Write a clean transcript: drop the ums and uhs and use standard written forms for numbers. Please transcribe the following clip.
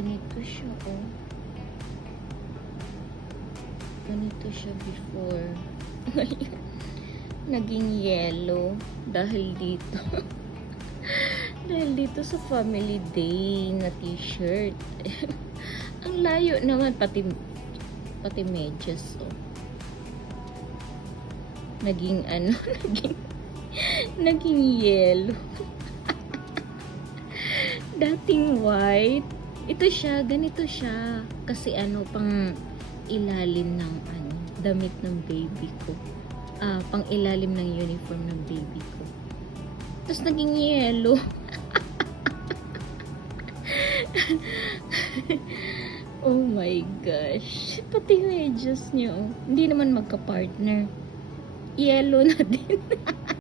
Ganito siya, oh. Ganito siya before. Naging yellow dahil dito. Dahil dito sa family day na t-shirt. Ang layo naman, pati medyas, oh. Naging ano, naging yellow. Dating white. Ito siya, ganito siya. Kasi ano, pang ilalim ng ano, damit ng baby ko. Pang ilalim ng uniform ng baby ko. Tapos naging yellow. Oh my gosh. Pati medyas niyo. Hindi naman magka-partner. Yellow na din.